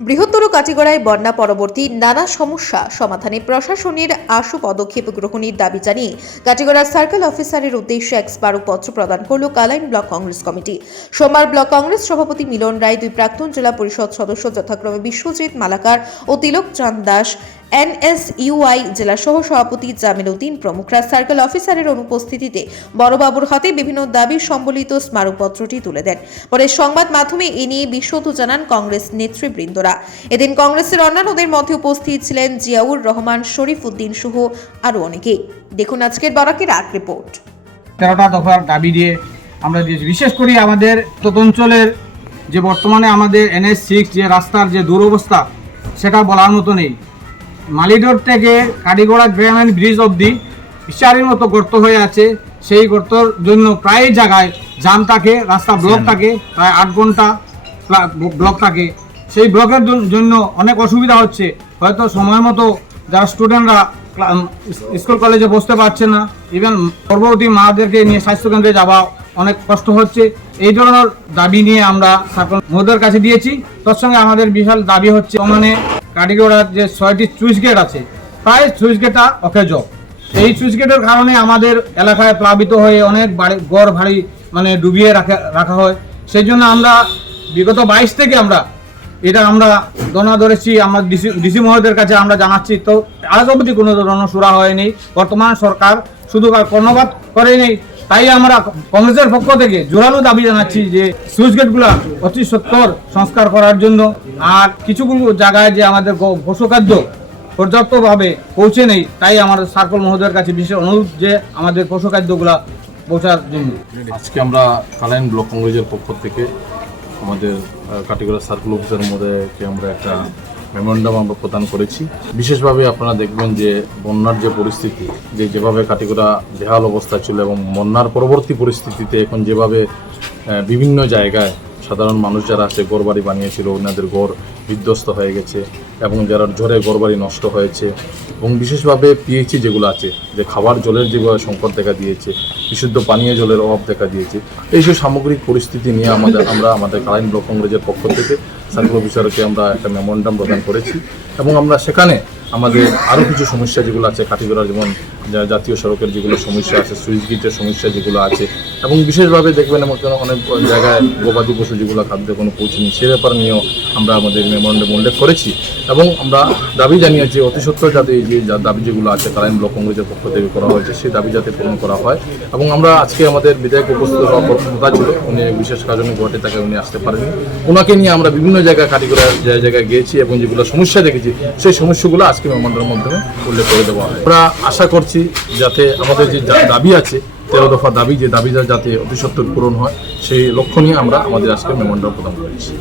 বৃহত্তর কাটিগড়ায় বন্যা পরবর্তী নানা সমস্যা সমাধানে প্রশাসনের আশু পদক্ষেপ গ্রহণের দাবি জানিয়ে কাটিগড়া সার্কেল অফিসারের উদ্দেশ্যে এক স্মারকপত্র প্রদান করল কালাইন ব্লক কংগ্রেস কমিটি। সোমবার ব্লক কংগ্রেস সভাপতি মিলন রায়, দুই প্রাক্তন জেলা পরিষদ সদস্য যথাক্রমে বিশ্বজিৎ মালাকার ও তিলক চান্দ দাস এনএসইউআই জেলা সহ সভাপতি জামিল উদ্দিন প্রমুখরা সার্কেল অফিসারের অনুপস্থিতিতে বড়বাবুর হাতে বিভিন্ন দাবি সম্বলিত স্মারকপত্রটি তুলে দেন। পরে সংবাদ মাধ্যমে এ নিয়ে বিশদ জানান কংগ্রেস নেতৃবৃন্দরা। এদিন কংগ্রেসের অন্যান্যদের মধ্যে উপস্থিত ছিলেন জিয়াউর রহমান, শরীফ উদ্দিন সহ আরও অনেকেই দেখুন আজকের বরাকের আক রিপোর্ট। তেরোটা দফার দাবি দিয়ে আমরা দিয়েছি। বিশেষ করে আমাদের তদঞ্চলের যে বর্তমানে আমাদের এনএস সিক্স যে রাস্তার যে দুরবস্থা, সেটা বলার মতো নেই। মালিডোর থেকে কাটিগড়া গ্রামীণ ব্রিজ অবধি বিচারের মতো গর্ত হয়ে আছে। সেই গর্তর জন্য প্রায় জায়গায় জাম থাকে রাস্তা ব্লক থাকে প্রায় আট ঘণ্টা ব্লক থাকে। সেই ব্লকের জন্য অনেক অসুবিধা হচ্ছে। হয়তো সময় মতো যারা স্টুডেন্টরা স্কুল কলেজে বসতে পারছে না। ইভেন গর্ভবতী মাদেরকে নিয়ে স্বাস্থ্যকেন্দ্রে যাওয়া অনেক কষ্ট হচ্ছে। এই ধরনের দাবি নিয়ে আমরা সার্কল মোদের কাছে দিয়েছি। তার সঙ্গে আমাদের বিশাল দাবি হচ্ছে মানে কাটিগড়ার যে ছয়টি সুইচ গেট আছে, প্রায় সুইচ গেটটা অকেজ। এই সুইচ গেটের কারণে আমাদের এলাকায় প্লাবিত হয়ে অনেক বাড়ি, গড় ভারী মানে ডুবিয়ে রাখা রাখা হয়। সেই জন্য আমরা বিগত বাইশ থেকে আমরা এটা আমরা দনা ধরেছি আমার ডিসি ডিসি মহোদয়ের কাছে আমরা জানাচ্ছি। তো আজ অবধি কোনো ধরনের সুরা হয়নি। বর্তমান সরকার শুধু কর্ণপাত করেনি। তাই আমরা কংগ্রেসের পক্ষ থেকে জোরালো দাবি জানাচ্ছি যে সুইচ গেটগুলো অতি সত্তর সংস্কার করার জন্য আর কিছু কিছু জায়গায় যে আমাদের পশুখাদ্য পর্যাপ্তভাবে পৌঁছে নেই, তাই আমাদের সার্কল মহোদয়ের কাছে বিশেষ অনুরোধ যে আমাদের পশুখাদ্যগুলো পৌঁছার জন্য। আজকে আমরা কালাইন ব্লক কংগ্রেসের পক্ষ থেকে আমাদের কাটিগড়া সার্কেল অফিসের মধ্যে আমরা একটা মেমোরেন্ডাম আমরা প্রদান করেছি। বিশেষভাবে আপনারা দেখবেন যে, বন্যার যে পরিস্থিতি, যে যেভাবে কাটিগোড়া বেহাল অবস্থা ছিল এবং বন্যার পরবর্তী পরিস্থিতিতে এখন যেভাবে বিভিন্ন জায়গায় সাধারণ মানুষ যারা আছে, ঘরবাড়ি বানিয়েছিল, ওনাদের ঘর বিধ্বস্ত হয়ে গেছে এবং যারা ঝড়ে ঘরবাড়ি নষ্ট হয়েছে এবং বিশেষভাবে পিএইচি যেগুলো আছে, যে খাবার জলের যেভাবে সংকট দেখা দিয়েছে, বিশুদ্ধ পানীয় জলের অভাব দেখা দিয়েছে, এইসব সামগ্রিক পরিস্থিতি নিয়ে আমাদের, আমরা আমাদের কালাইন ব্লক কংগ্রেসের পক্ষ থেকে সার্কেল অফিসারকে আমরা একটা মেমোরেন্ডাম প্রদান করেছি এবং আমরা সেখানে আমাদের আরও কিছু সমস্যা যেগুলো আছে কাটিগড়ার যেমন জাতীয় সড়কের যেগুলো সমস্যা আছে, সুইচ গেটের সমস্যা যেগুলো আছে এবং বিশেষভাবে দেখবেন এমন কোনো অনেক জায়গায় গবাদি পশু যেগুলো খাদ্য কোনো পৌঁছেনি সে ব্যাপার নিয়েও আমরা আমাদের মেমোরেন্ডাম উল্লেখ করেছি এবং আমরা দাবি জানিয়েছি, অতি সত্ত্বর যাতে যে দাবি যেগুলো আছে কালাইন ব্লক কংগ্রেসের পক্ষ থেকে করা হয়েছে, সেই দাবি যাতে পূরণ করা হয় এবং আমরা আজকে আমাদের বিধায়ক উপস্থিত হওয়ার ছিল, উনি বিশেষ কারণে ঘটে তাকে উনি আসতে পারেননি। ওনাকে নিয়ে আমরা বিভিন্ন জায়গায় কারিগরের জায়গায় গিয়েছি এবং যেগুলো সমস্যা দেখেছি, সেই সমস্যাগুলো আজকে মেমোরেন্ডামের মাধ্যমে উল্লেখ করে দেওয়া হয়। আমরা আশা করছি যাতে আমাদের যে দাবি আছে তেরো দফা দাবি যে দাবি যাতে অতি পূরণ হয়, সেই লক্ষ্য নিয়ে আমরা আমাদের আজকে মেমোরেন্ডাম প্রদান করেছি।